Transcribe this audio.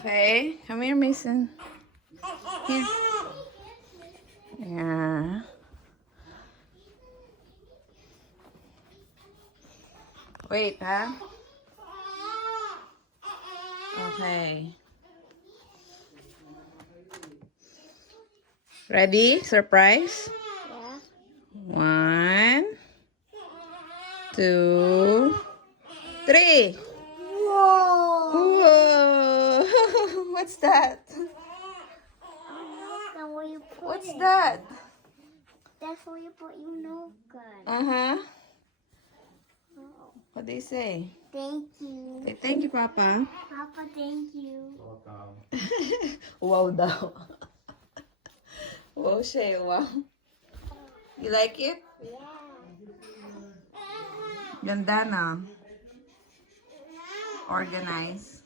Okay, come here, Mason. Here. Yeah. Wait, huh? Okay. Ready? Surprise? Yeah. 1, 2, 3. Whoa! Whoa! What's that? That's where you put What's it. that? That's where you put your milk gun. Uh-huh. Oh. What do you say? Thank you. Say thank you, Papa. Papa, thank you. Wow daw. Wow siya, wow. You like it? Yeah. Ganda na. Organized.